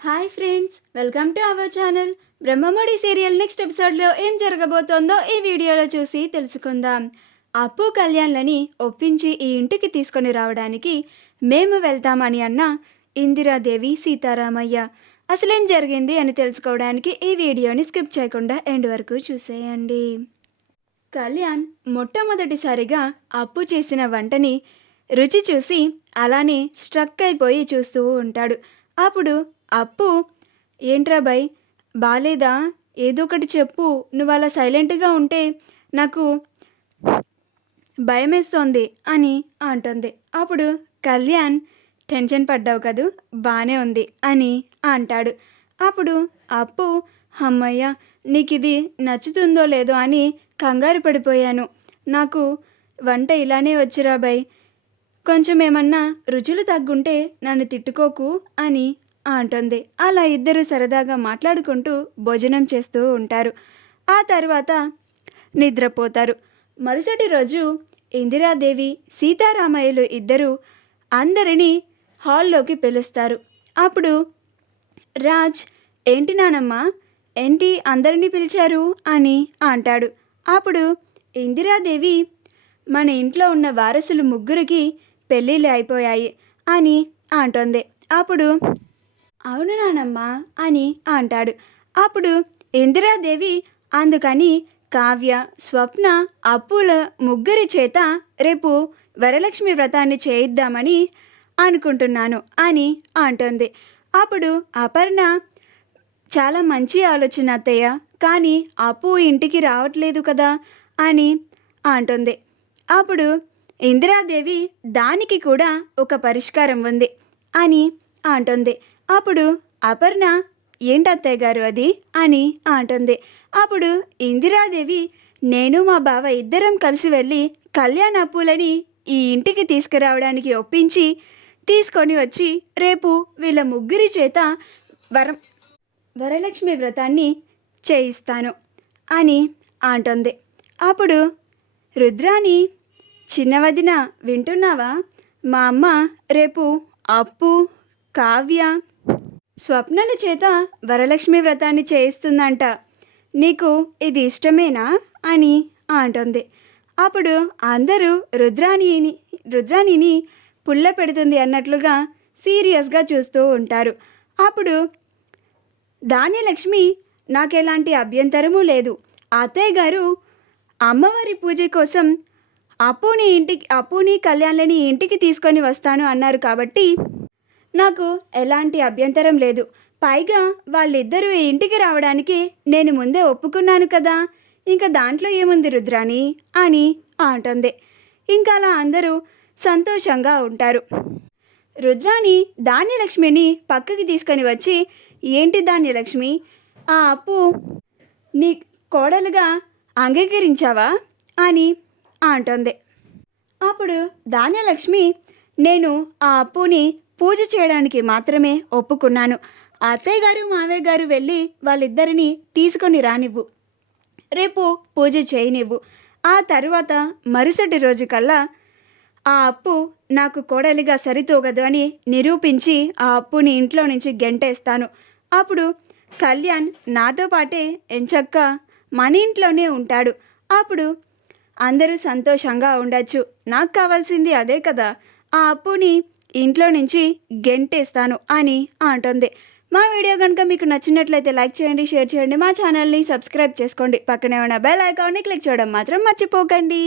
Hi friends, welcome to our channel. Brahmamudi serial next ఎపిసోడ్లో ఏం జరగబోతోందో ఈ వీడియోలో చూసి తెలుసుకుందాం. అప్పు కళ్యాణ్లని ఒప్పించి ఈ ఇంటికి తీసుకొని రావడానికి మేము వెళ్తామని అన్న ఇందిరాదేవి, సీతారామయ్య. అసలేం జరిగింది అని తెలుసుకోవడానికి ఈ వీడియోని స్కిప్ చేయకుండా ఎండ్ వరకు చూసేయండి. కళ్యాణ్ మొట్టమొదటిసారిగా అప్పు చేసిన వంటని రుచి చూసి అలానే స్ట్రక్ అయిపోయి చూస్తూ ఉంటాడు. అప్పుడు అప్పు, ఏంట్రా బై, బాలేదా? ఏదో ఒకటి చెప్పు. నువ్వు అలా సైలెంట్గా ఉంటే నాకు భయమేస్తోంది అని అంటుంది. అప్పుడు కళ్యాణ్, టెన్షన్ పడ్డావు కదూ, బాగానే ఉంది అని అంటాడు. అప్పుడు అప్పు, అమ్మయ్య, నీకు ఇది నచ్చుతుందో లేదో అని కంగారు పడిపోయాను. నాకు వంట ఇలానే వచ్చిరా బై, కొంచెం ఏమన్నా రుచులు తగ్గుంటే నన్ను తిట్టుకోకు అని అంటుంది. అలా ఇద్దరు సరదాగా మాట్లాడుకుంటూ భోజనం చేస్తూ ఉంటారు. ఆ తర్వాత నిద్రపోతారు. మరుసటి రోజు ఇందిరాదేవి, సీతారామయ్యలు ఇద్దరు అందరినీ హాల్లోకి పిలుస్తారు. అప్పుడు రాజ్, ఏంటి నానమ్మ, ఏంటి అందరినీ పిలిచారు అని అంటాడు. అప్పుడు ఇందిరాదేవి, మన ఇంట్లో ఉన్న వారసులు ముగ్గురికి పెళ్ళిళ్ళు అయిపోయాయి అని అంటుంది. అప్పుడు అవును నానమ్మ అని అంటాడు. అప్పుడు ఇందిరాదేవి, అందుకని కావ్య, స్వప్న, అప్పుల ముగ్గురి చేత రేపు వరలక్ష్మి వ్రతాన్ని చేయిద్దామని అనుకుంటున్నాను అని అంటుంది. అప్పుడు అపర్ణ, చాలా మంచి ఆలోచన అత్తయ్య, కానీ అప్పు ఇంటికి రావట్లేదు కదా అని అంటుంది. అప్పుడు ఇందిరాదేవి, దానికి కూడా ఒక పరిష్కారం ఉంది అని అంటుంది. అప్పుడు అపర్ణ, ఏంటత్తయ్య గారు అది అని అంటుంది. అప్పుడు ఇందిరాదేవి, నేను మా బావ ఇద్దరం కలిసి వెళ్ళి కళ్యాణ్ అప్పులని ఈ ఇంటికి తీసుకురావడానికి ఒప్పించి తీసుకొని వచ్చి రేపు వీళ్ళ ముగ్గురి చేత వరలక్ష్మి వ్రతాన్ని చేయిస్తాను అని అంటుంది. అప్పుడు రుద్రాని, చిన్న వదిన వింటున్నావా? మా అమ్మ రేపు అప్పు, కావ్య, స్వప్నల చేత వరలక్ష్మి వ్రతాన్ని చేయిస్తుందంట. నీకు ఇది ఇష్టమేనా అని అంటుంది. అప్పుడు అందరూ రుద్రాణిని పుల్ల పెడుతుంది అన్నట్లుగా సీరియస్గా చూస్తూ ఉంటారు. అప్పుడు ధాన్యలక్ష్మి, నాకెలాంటి లేదు. అత్తయ్య గారు అమ్మవారి పూజ కోసం అప్పుని కళ్యాణ్లని ఇంటికి తీసుకొని వస్తాను అన్నారు కాబట్టి నాకు ఎలాంటి అభ్యంతరం లేదు. పైగా వాళ్ళిద్దరూ ఈ ఇంటికి రావడానికి నేను ముందే ఒప్పుకున్నాను కదా, ఇంకా దాంట్లో ఏముంది రుద్రాణి అని అంటుంది. ఇంకా అలా అందరూ సంతోషంగా ఉంటారు. రుద్రాణి ధాన్యలక్ష్మిని పక్కకి తీసుకొని వచ్చి, ఏంటి ధాన్యలక్ష్మి, ఆ అప్పు నీ కోడలుగా అంగీకరించావా అని అంటుంది. అప్పుడు ధాన్యలక్ష్మి, నేను ఆ అప్పుని పూజ చేయడానికి మాత్రమే ఒప్పుకున్నాను. అత్తయ్య గారు, మావయ్య గారు వెళ్ళి వాళ్ళిద్దరిని తీసుకొని రానివ్వు, రేపు పూజ చేయనివ్వు. ఆ తర్వాత మరుసటి రోజు కల్లా ఆ అప్పు నాకు కోడలిగా సరితూగదు అని నిరూపించి ఆ అప్పుని ఇంట్లో నుంచి గెంటేస్తాను. అప్పుడు కళ్యాణ్ నాతో పాటే ఎంచక్కా మన ఇంట్లోనే ఉంటాడు. అప్పుడు అందరూ సంతోషంగా ఉండొచ్చు. నాకు కావాల్సింది అదే కదా, ఆ అప్పుని ఇంట్లో నుంచి గెంటేస్తాను అని అంటుంది. మా వీడియో కనుక మీకు నచ్చినట్లయితే లైక్ చేయండి, షేర్ చేయండి, మా ఛానల్ని సబ్స్క్రైబ్ చేసుకోండి. పక్కనే ఉన్న బెల్ ఐకాన్ని క్లిక్ చేయడం మాత్రం మర్చిపోకండి.